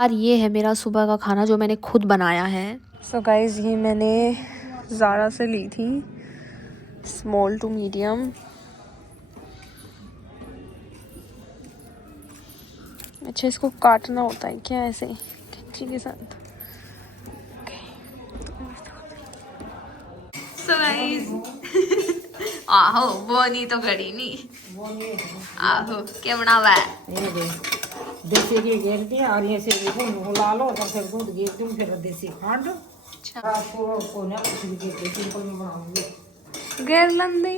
और ये है मेरा सुबह का खाना जो मैंने खुद बनाया है। सो गाइज ये मैंने ज़ारा से ली थी, स्मॉल टू मीडियम। अच्छा इसको काटना होता है क्या ऐसे कैंची के साथ? सो गाइज आहो वो नहीं तो घड़ी नहीं आहो क्या बना हुआ है? देसी घी घेर दिया और ये से हिला लो और फिर दूध घेर दूँ फिर देसी खंड। अच्छा आपको को ना कुछ भी घेर दे सिंपल में बनाऊंगी। गैर लंदी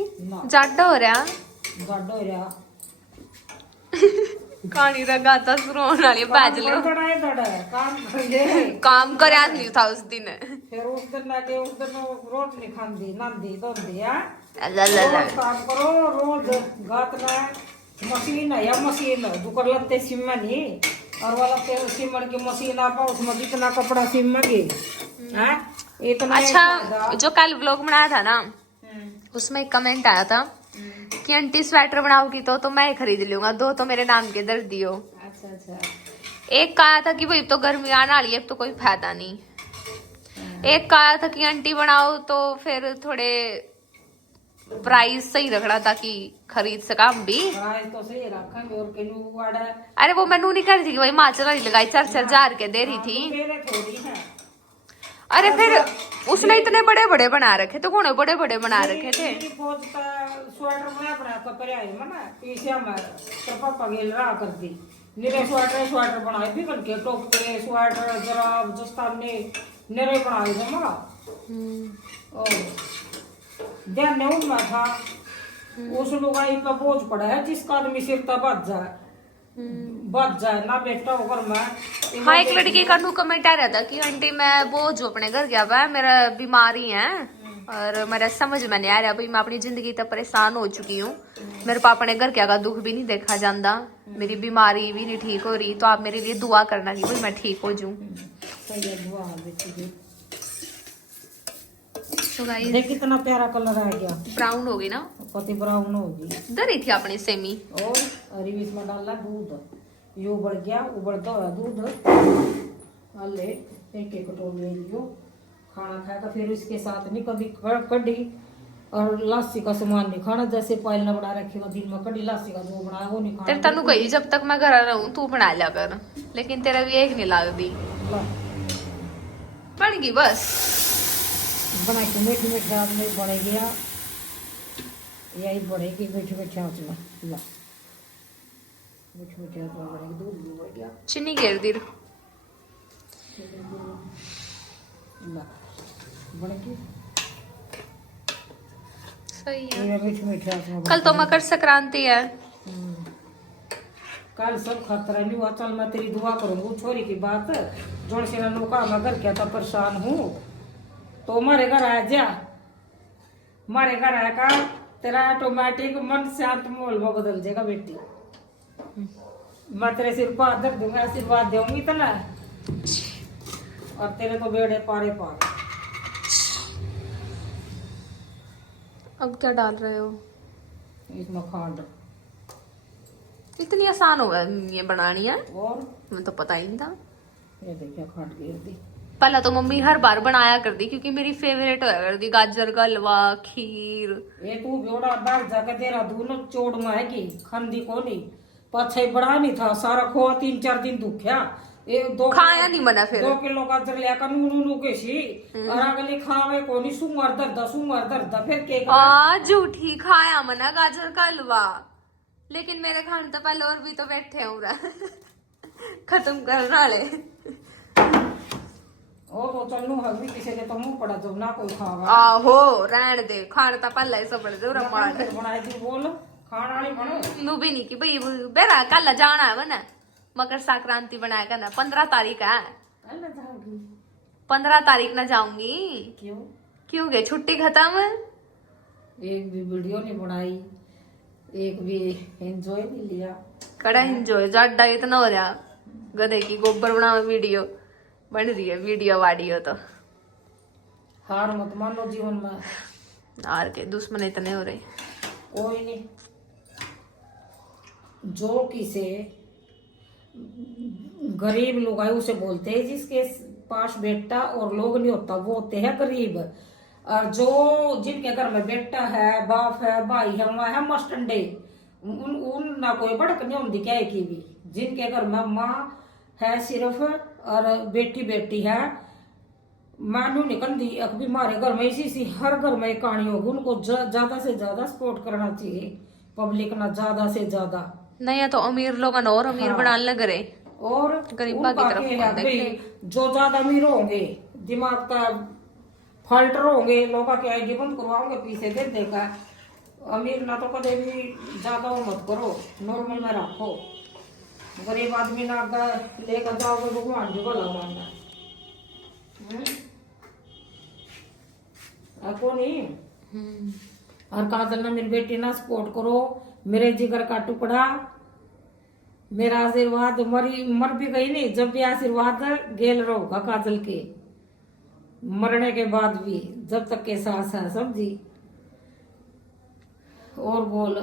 जाडा हो रहा गड्ढा हो रहा कहानी का गाता शुरू होने वाली बाज लो काम करेंगे काम करे नहीं था उस दिन। फिर उस दिन लाके उस दिन रोज नहीं खांदी नंदी दोंदी है अल्लाह रोज काम करो रोज गात में मशीन है या मशीन दुकर लगते सिमनी और वाला तेल सिमर की मशीन आपा उसमें कितना कपड़ा सिमगे हैं इतना। अच्छा जो कल व्लॉग बनाया था ना उसमें एक कमेंट आया था कि आंटी स्वेटर बनाओगी तो मैं ही खरीद लूंगा, 2 तो मेरे नाम के दर्द दियो। अच्छा अच्छा। एक कहा था कि भाई तो गर्मी आने वाली है तो कोई फायदा नहीं, एक कहा था कि आंटी बनाओ तो फिर थोड़े प्राइस सही रखना ताकि खरीद सका हम भी। प्राइस तो सही रखेंगे और किलो वाड़ा अरे वो मैनू नहीं कर रही थी कि भाई माचल नहीं लगाई 4-4 हजार के दे रही थी। मेरे थोड़ी है। अरे फिर उसने इतने बड़े बड़े बना रखे तो कौन बड़े बड़े बना रखे थे। स्वेटर बना कपड़े आए मना पीछे तो पापा गेल रहा कर दी निरे स्वेटर बनाए भी करके टोपे स्वेटर जराब दस्ताने निरे बनाए थे मना। ध्यान नहीं उठना था उस लुगाई का बोझ पड़ा है जिसका आदमी सिरता बच जाए ना बेटा होकर मैं। हाँ एक लड़की का कमेंट आ रहा था कि आंटी मैं बोझ अपने घर गया हुआ मेरा बीमारी है और मेरा समझ में नहीं आ रहा भाई मैं अपनी जिंदगी तक परेशान हो चुकी हूँ, मेरे पापा ने घर क्या का दुख भी नहीं देखा जाता, मेरी बीमारी भी नहीं ठीक हो रही तो आप मेरे लिए दुआ करना कि भाई मैं ठीक हो जाऊँ। तो गाइस कितना प्यारा कलर आ गया ब्राउन होगी ना पति ब्राउन होगी डरी थी अपनी सेमी और अरे इसमें डाला दूध ये उबल गया उबलता हुआ दूध ले एक कटोरी ले लियो खाना खाएगा फिर इसके साथ नहीं कभी कड़ी और लस्सी का सामान नहीं खाना जैसे पहले न बना रखेगा दिन में कड़ी लस्सी का जो बनाया वो नहीं खाना। तेरे तनु कही जब तक मैं घर रहूं तू बना लिया कर लेकिन तेरा भी एक नहीं लगती बन गई बस बना के मीठी मीठी आँच में बनेगी यही बढ़ेगी मीठी मीठी आँच में ला मीठी मीठी आँच में बनेगी दूध भी बढ़ गया चीनी घेर दी ला बनेगी सही है। ये मीठी मीठी आँच में कल तो मकर संक्रांति है। कल सब खतरा नहीं हुआ चल मैं तेरी दुआ करूंगी छोरी की बात जोड़ से नौका मैं घर क्या था परेशान हूँ तो हमारे घर आ जा हमारे घर आएगा तेरा ऑटोमेटिक मन शांत माहौल में बदल जाएगा बेटी। मैं तेरे सिर पर आदर दूंगा आशीर्वाद दूंगी तो ना और तेरे तो बेड़े पारे पार। अब क्या डाल रहे हो इसमें खंड इतनी आसान होगा ये बनानी है और मुझे तो पता ही नहीं था। ये देखिए खंड गिर दी पहला तो मम्मी हर बार बनाया कर दी क्योंकि मेरी फेवरेट होया कर दी गाजर का हलवा खीर। ये तू बेड़ा बाहर जाकर तेरा दोनों चोड़ मारेगी खंदी को नहीं पछे बड़ा नहीं था सारा खोआ 3-4 दिन दुखया ये दो खाया नहीं मना फिर 2 किलो गाजर लिया नू के सी और अगली खावे को नहीं सुमर दर्द फिर के झूठी खाया मना गाजर का हलवा लेकिन मेरे खाने तो पहले और भी तो बैठे हो खत्म कर वाले ओ तो चलू हल्दी किसी के तो मुंह पड़ा जो ना कोई खावा आहो रहन दे खाना तो पहले ही सब दे रमाल बनाई थी बोल खाना वाली बनो नू भी नहीं की भाई बेरा कल जाना है वना मकर संक्रांति बनाया करना 15 तारीख है 15 तारीख ना जाऊंगी क्यों गए छुट्टी खत्म एक भी वीडियो नहीं बनाई एक भी एंजॉय नहीं लिया कड़ा एंजॉय जाडा इतना हो रहा गधे की गोबर बना वीडियो बन रही है वीडियो वाडियो तो हार मत मान लो जीवन में हार के दुश्मन इतने हो रहे कोई नहीं जो किसे गरीब लोग है उसे बोलते हैं, जिसके पास बेटा और लोग नहीं होता वो होते हैं गरीब। और जो जिनके घर में बेटा है, बाप है, भाई है, वह है मस्टंडे। उन ना कोई भड़क नहीं होती क्या की भी। जिनके घर में माँ है सिर्फ और बेटी बेटी है, मानू निकल दी अभी हमारे घर में इसी सी हर घर में कहानी होगी। उनको ज्यादा से ज्यादा सपोर्ट करना चाहिए पब्लिक ना, ज्यादा से ज्यादा। नहीं तो अमीर लोग और अमीर हाँ। बनाने लग रहे और गरीबा की तरफ है भाई, जो ज्यादा अमीर होंगे दिमाग का फाल्टर होंगे, लोग के आईडी बंद करवाओगे पीछे दे देगा। अमीर ना तो कदे भी ज्यादा मत करो, नॉर्मल में रखो। गरीब आदमी ना लेकर जाओगे भगवान जी भला मानना। आपको नहीं और काजल ना मेरी बेटी ना सपोर्ट करो, मेरे जिगर का टुकड़ा, मेरा आशीर्वाद मर भी गई नहीं, जब भी आशीर्वाद गेल रहोगा काजल के मरने के बाद भी, जब तक के सांस है, समझी। और बोल,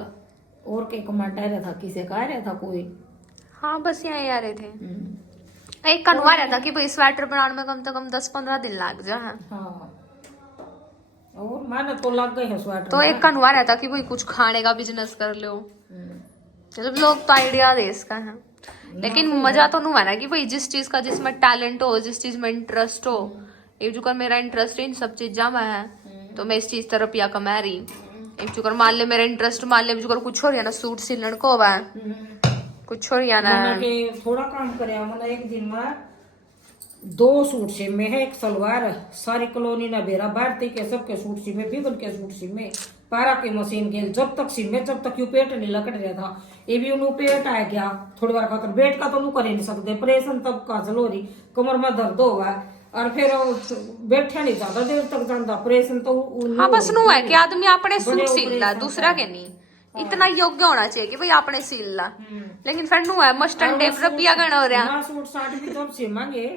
और के कमेंट आ रहा था, किसे कह रहा था कोई? हाँ बस यहाँ आ रहे थे। एक कनवा रहा था कि भाई स्वेटर बनाने में कम से कम 10-15 दिन लग जाए। हाँ और मैंने तो लग गए हैं स्वेटर। तो एक कनवा रहा था कि भाई कुछ खाने का बिजनेस कर लो। मतलब लोग तो आइडिया दे इसका है, लेकिन मजा तो नहीं है ना कि भाई जिस चीज का जिसमें टैलेंट हो, जिस चीज में इंटरेस्ट हो। एक जुकर मेरा इंटरेस्ट इन सब चीजा में है, तो मैं इस चीज तरफ या कमा रही। एक जुकर मान ले मेरा इंटरेस्ट, मान ले जुकर कुछ हो रहा ना, सूट सिलन को हुआ कुछ हो रहा ना, थोड़ा काम करे। मैंने एक दिन में 2 सूट सी में है, एक सलवार, सारी कॉलोनी ना बेरा भारती के सबके सूट सी में, बिगन के सूट सी में, पारा की मशीन के जब तक सी में, जब तक यू पेट नहीं लकड़ रहा था। ये भी उन्होंने पेट आ गया थोड़ी बार खाकर, बेट का तो नहीं कर नहीं सकते, ऑपरेशन तब काजल हो रही, कमर में दर्द होगा और फिर बैठा नहीं ज्यादा देर तक जाता, ऑपरेशन तो हाँ बस नु है कि आदमी अपने सूट सिल ला, दूसरा के नहीं। इतना योग्य होना चाहिए कि भाई आपने सिल ला, लेकिन फिर नु है मस्टन डेप रबिया गण हो रहा। सूट साट भी जब सिमांगे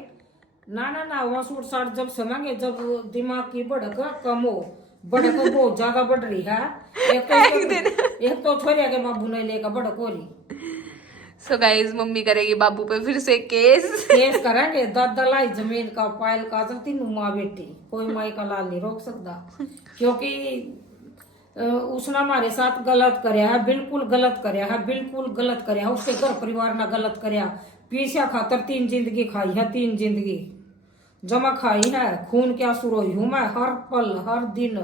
ना वहाँ सूट साट जब सिमांगे, जब दिमाग की बढ़क कम हो, बढ़क बहुत ज्यादा बढ़ रही है। एक तो छोरिया के बाबू ने लेकर बढ़क हो रही। सो गाइस मम्मी करेगी बाबू पे फिर से केस करेंगे। दलाई जमीन का पायल का चलती माँ बेटी, कोई माई का लाल नहीं रोक सकता, क्योंकि उसने हमारे साथ गलत करया है, बिल्कुल गलत करया है, बिल्कुल गलत करया है। उसके घर परिवार ने गलत करया, पीछा खातर 3 जिंदगी खाई है, 3 जिंदगी जमा खाई है। खून क्या सुरोई हूँ मैं, हर पल हर दिन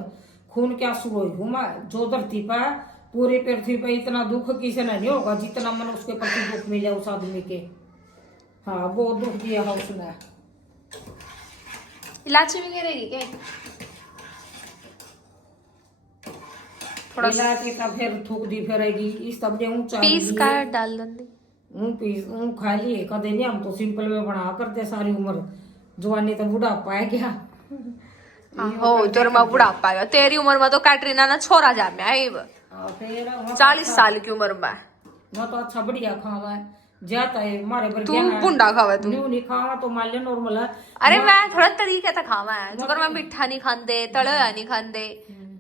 खून क्या सुरोई हूँ मैं। जो धरती पर पूरी पृथ्वी पे इतना दुख किसी ने नहीं होगा जितना मन उसके प्रति दुख मिला उस आदमी के। हाँ बहुत दुख दिया है उसने। इलायची भी गिरेगी क्या? थोड़ा इलायची का फिर थूक दी फिरेगी, इस तब ऊंचा पीस का डाल दी। खा लिए कदे नहीं, हम तो सिंपल में बना करते सारी उम्र, जवानी तो बुढ़ापा है क्या। हो तेरे में बुढ़ापा है, तेरी उम्र में तो कैटरीना ना छोरा जा में आई 40 साल की उम्र में। मैं तो अच्छा बढ़िया खावा है, जाता है मारे पर तू बुंडा खावा, तू नहीं खावा तो मान ले नॉर्मल है। अरे मैं थोड़ा तरीके से खावा है, जुगर मैं मीठा नहीं खाते, तले नहीं खाते,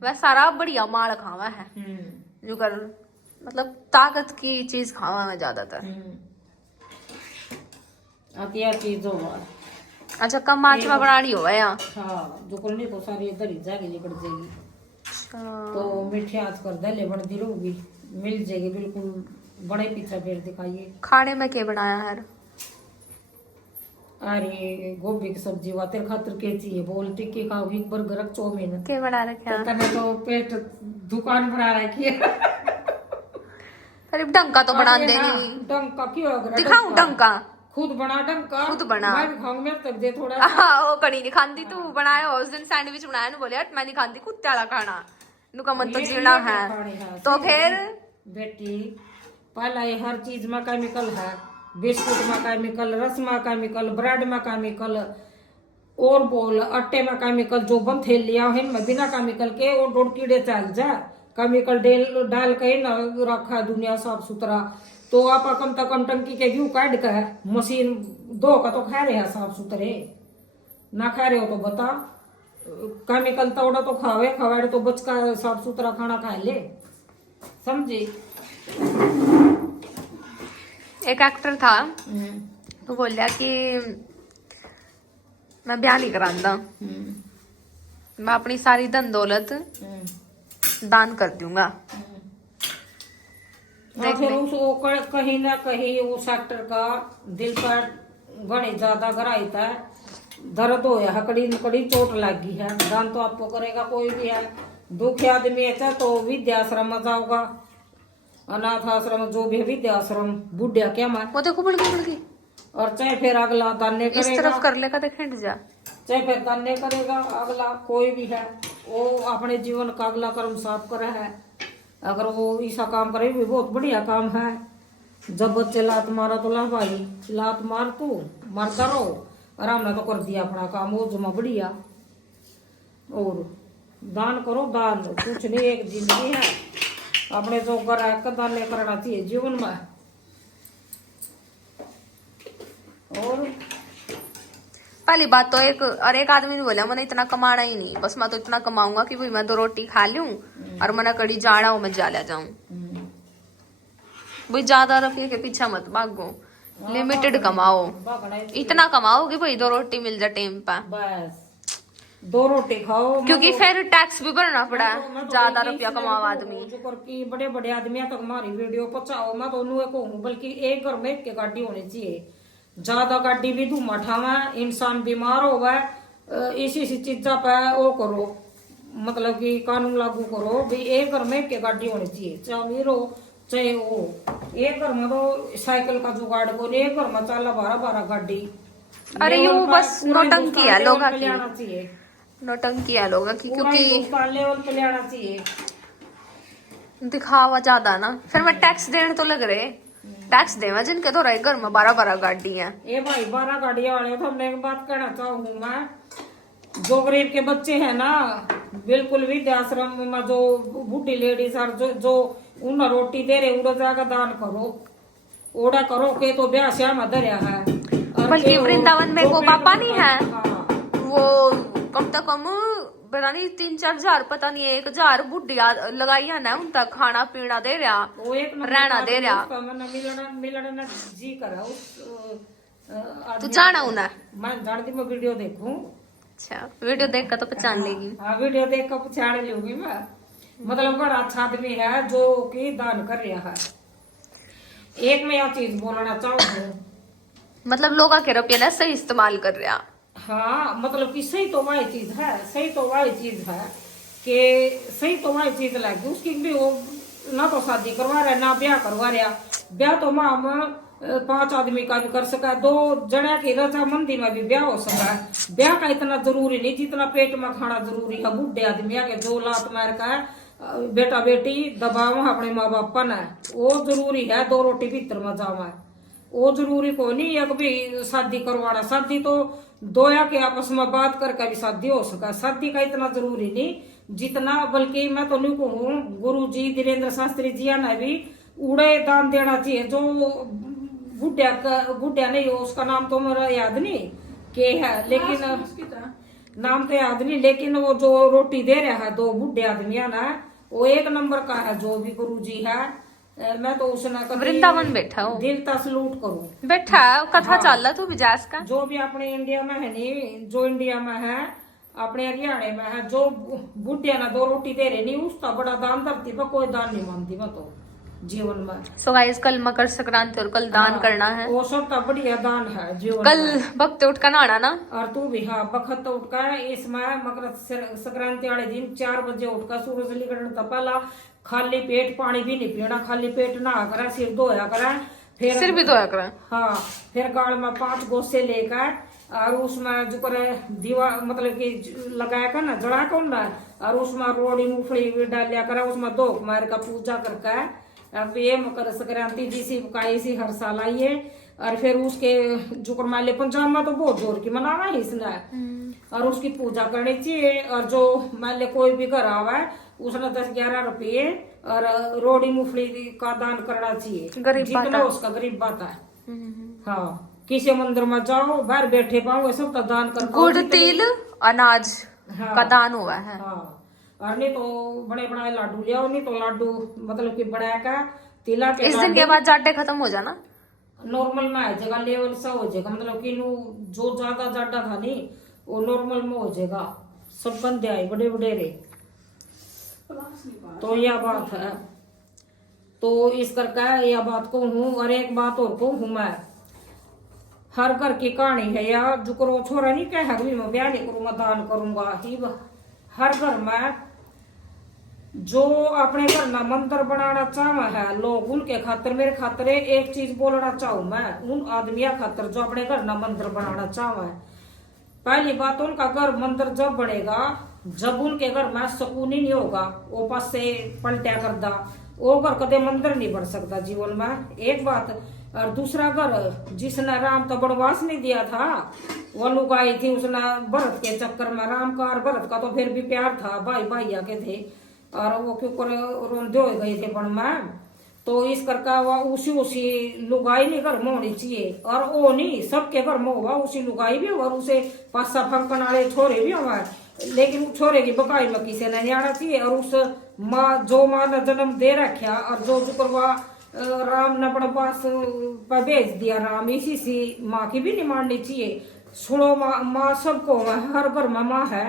मैं सारा बढ़िया माल खावा है। जुगर मतलब ताकत की चीज खावा मैं ज्यादातर। अतिया चीज हो। अच्छा कम आंच में बनानी हो यहाँ? हाँ जो करनी तो सारी इधर ही जाएगी, निकल जाएगी। तो मीठे आंच कर दे ले बनती रहेगी, मिल जाएगी बिल्कुल। बड़े पीछा फिर दिखाइए। खाने में क्या बनाया है? अरे गोभी की सब्जी वातिर खातिर के चाहिए, बोल टिक्की खाओगी, बर्गर चौमिन क्या बना रखे हैं? तने तो पेट दुकान बना रखी है। अरे डंका तो बना देनी। डंका क्यों दिखाऊं डंका? खुद बना डंका, खुद बना। मैं भी खाऊंगी, मेरे तक दे थोड़ा। वो कड़ी नहीं खाती तू बनाया उस दिन सैंडविच बनाया ना, बोले यार मैं नहीं खाती कुत्ते वाला खाना, नुका मन तो जीना है। तो फिर बेटी पहला ये हर चीज में केमिकल है, बिस्कुट में केमिकल, रस में केमिकल, ब्रेड में केमिकल, और बोल आटे में केमिकल, जो बन थे लिया है मैं बिना केमिकल के और 2 कीड़े चल जा, केमिकल डाल के न रखा दुनिया साफ सुथरा। तो आप कम तक कम टंकी के व्यू काट कर मशीन 2 का तो खा रहे हैं साफ सुथरे, ना खा रहे हो तो बता। केमिकल तोड़ा तो खवाड़े तो बच का साफ सुथरा खाना खा ले, समझे। एक एक्टर था, तो बोलिया कि मैं ब्याह नहीं करांदा, मैं अपनी सारी धन दौलत दान कर दूंगा। और फिर उसको कहीं ना कहीं उस एक्टर का दिल पर घनी ज्यादा गहराई था, दर्द होया है, कड़ी कड़ी चोट लगी है। दान तो आपको करेगा कोई भी है, दुखी आदमी है तो विद्याश्रम में जाओगा, अनाथ आश्रम जो भी है विद्याश्रम, बुढ़िया क्या मार वो देखो बड़की और चाहे फिर अगला दान्य इस करेगा, तरफ कर लेगा तो खिंड जा। चाहे फिर दान्य करेगा अगला कोई भी है, वो अपने जीवन का अगला कर्म साफ करे है। अगर वो ऐसा काम करे भी बहुत बढ़िया काम है। जब बच्चे लात मारा तो ला भाई लात मार, तू मारता रहो, आराम ने तो कर दिया अपना काम, वो जमा बढ़िया। और दान करो, दान कुछ नहीं, एक जिंदगी है, अपने जो कर दान करना चाहिए जीवन में। और पहली बात तो एक आदमी ने बोला मैंने इतना कमाना ही नहीं, बस मैं तो इतना कमाऊंगा कि भाई मैं 2 रोटी खा लूं और मैंने कड़ी जाना हो मैं जाला जाऊं। भाई ज्यादा रुपये के पीछे मत भागो, लिमिटेड कमाओ, इतना कमाओ कि भाई 2 रोटी मिल जाए टाइम पे, बस 2 रोटी खाओ। क्योंकि फिर टैक्स भी भरना पड़ा मैं तो ज्यादा यही रुपया इसलिए कमाओ तो आदमी। जो कर कि बड़े बड़े आदमी तक हमारी वीडियो पहुंचाओ, मैं तो उन्हें कहूँ बल्कि एक घर में एक गाड़ी होनी चाहिए। ज्यादा गाड़ी भी धूम उठावा, इंसान बीमार होगा, इसी चीजा पे वो करो, मतलब कि कानून लागू करो भी एक घर में एक गाड़ी होनी चाहिए, चाहे अमीर हो चाहे वो। एक घर में तो साइकिल का जुगाड़ को, एक घर में चला 12 गाड़ी। अरे यूं बस नौटंकी है लोगों की, लेना चाहिए, नौटंकी है लोगों की, क्योंकि लेवल पे लेना चाहिए, दिखावा ज्यादा ना। फिर मैं टैक्स देने तो लग रहे, टैक्स देवा जिनके तो रहे घर में 12 गाड़ी है। ये भाई 12 गाड़ियां वाले तो हमने एक बात कहना चाहूँ मैं, जो गरीब के बच्चे हैं ना, बिल्कुल विद्याश्रम में जो बूढ़ी लेडीज और जो उन रोटी दे रहे उड़ा जाकर दान करो, ओड़ा करो के तो ब्याह श्याम दरिया है। बल्कि वृंदावन में वो पापा नहीं है, हाँ। वो कम से कम पता नहीं 3-4 हजार, पता नहीं 1,000 बुढ़िया लगाई है ना, उन तक खाना पीना दे रहा, वो एक रहना दे रहा। मिलना जी करा उस तो जाना उन्हें, मैं जानती, मैं वीडियो देखूं। अच्छा वीडियो देख कर तो पहचान लेगी। हाँ वीडियो देख कर पहचान लूंगी मैं, मतलब बड़ा अच्छा आदमी है जो कि दान कर रहा है। एक मैं यह चीज बोलना चाहूँ, मतलब लोग के रुपये ना सही इस्तेमाल कर रहा। हाँ मतलब कि सही तो वही चीज है, सही तो वही चीज है कि सही तो वही चीज लगी उसकी भी। वो ना तो शादी करवा रहा ना ब्याह करवा रहा, ब्याह तो माम 5 आदमी का भी कर सका, 2 जने की रजामंदी में भी ब्याह हो सका। ब्याह का इतना जरूरी नहीं जितना पेट में खाना जरूरी है। बुढ़े आदमी के जो लात मार का बेटा बेटी दबाव अपने माँ बाप पर है, वो जरूरी है। 2 रोटी भीतर में जावा, वो जरूरी को नहीं एक भी शादी करवाना। शादी तो दोया के आपस में बात करके भी शादी हो सका, शादी का इतना जरूरी नहीं जितना। बल्कि मैं तो नहीं कहूँ, गुरु जी धीरेन्द्र शास्त्री जी ने भी उड़े दान देना चाहिए। जो बुढ़िया नहीं हो, उसका नाम तो मेरा याद नहीं के है, लेकिन नाम तो याद नहीं, लेकिन वो जो रोटी दे रहा है 2 बुढ़े आदमिया ना, वो 1 नंबर का है। जो भी गुरु जी है, मैं तो उसने वृंदावन बैठा हो, दिल तक सलूट करूं। बैठा कथा चल रहा तू विजास का। जो भी अपने इंडिया में है नहीं, जो इंडिया में है अपने हरियाणा में है, जो बुढ़िया ना 2 रोटी दे रहे नहीं, उसका बड़ा दान धरती पर कोई दान नहीं मानती मैं तो जीवन में। सो गाइस कल मकर संक्रांति और कल दान करना है, वो सब का बढ़िया दान है जीवन कल में। वक्त उठ कर नहाना ना। और तू भी हाँ बखत तो उठकर इसमें मकर संक्रांति वाले दिन 4 बजे उठकर सूरज निकलने तो पहला खाली पेट पानी भी नहीं पीना, खाली पेट नहा करा, सिर धोया करा, फिर सिर भी धोया करा। हाँ फिर गाड़ में 5 गोसे लेकर और उसमें जो करे दीवार मतलब कि लगाया कर ना, जड़ा कर ना, और उसमें रोड़ी मूंगफली डालिया करा, उसमें 2 मार का पूजा करके। अब ये मकर संक्रांति जिसी का इसी हर साल आइए। और फिर उसके जो माले पंजाब में तो बहुत जोर की मनावा है इसने, और उसकी पूजा करनी चाहिए। और जो मान ले कोई भी घर आवा है उसने 10-11 रुपये और रोड़ी मूंगफली का दान करना चाहिए, जितना उसका गरीब बात है। हाँ किसी मंदिर में जाओ, बाहर बैठे पाओ सब का दान कर, गुड़ तिल अनाज का दान हुआ है। हाँ और नहीं तो बड़े बड़े लाडू लिया, नहीं तो लाडू मतलब कि बड़ा का तिला के। इस दिन के बाद जाटे खत्म हो जाना। नॉर्मल में आ जाएगा, लेवल सा हो जाएगा, मतलब कि नु जो ज्यादा जाडा था नहीं वो नॉर्मल में हो जाएगा। सब बंदे आए बड़े बड़े रे। तो यह बात है। तो इस करके यह बात को हूँ। और एक बात और को हूँ मैं, हर घर की कहानी है यार। जो करो छोरा नहीं कह भी मैं ब्याह नहीं करूंगा, दान करूंगा ही। हर घर में जो अपने घर ना मंदिर बनाना चाह है लोग, उनके खातर मेरे खातर एक चीज बोलना चाहूँ मैं, उन आदमिया खातर जो अपने घर ना मंदिर बनाना चाह है। पहली बात, उनका घर मंदिर जब बनेगा जब उनके घर में सुकून ही नहीं होगा, वो पास से पलटा कर दा, वो घर कदे मंदिर नहीं बन सकता जीवन में। एक बात। और दूसरा घर जिसने राम का वनवास नहीं दिया था, वो लुगाई थी उसने भरत के चक्कर में। राम का और भरत का तो फिर भी प्यार था, भाई भाइया के थे, और वो क्यों कर रोंदे हो गए थे वन में। तो इस करके वो उसी लुगाई नहीं घर में होनी चाहिए। और वो नहीं सबके घर में होगा, उसी लुगाई भी होगा और उसे पासा फंकन वाले छोरे भी होगा, लेकिन उस छोरे की बकाई में किसी ने नहीं आना चाहिए। और उस माँ जो माँ ने जन्म दे रखा और जो जुकरवा राम ने वनवास पर भेज दिया, राम इसी सी माँ की भी नहीं माननी चाहिए। सुनो माँ सबको, हर घर में माँ है,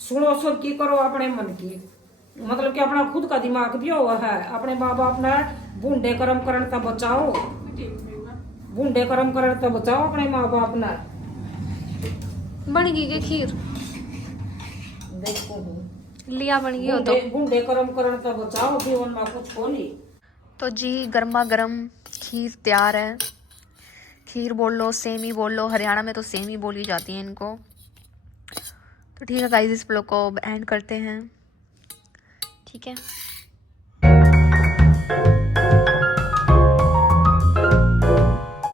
सुनो सबकी, करो अपने मन की, मतलब कि अपना खुद का दिमाग भी हुआ है। अपने माँ बाप ने बूढ़े कर्म करने का बचाओ, बूढ़े कर्म करने का बचाओ अपने माँ बाप ने। बन गई के खीर देखो लिया, बन गई हो तो। बूढ़े कर्म करने का बचाओ, जीवन में कुछ हो नहीं। तो जी गर्मा गर्म खीर तैयार है। खीर बोल लो, सेमी बोल लो, हरियाणा में तो सेमी बोली जाती है इनको। तो ठीक है गाइस, इस ब्लॉग को एंड करते हैं। ठीक है।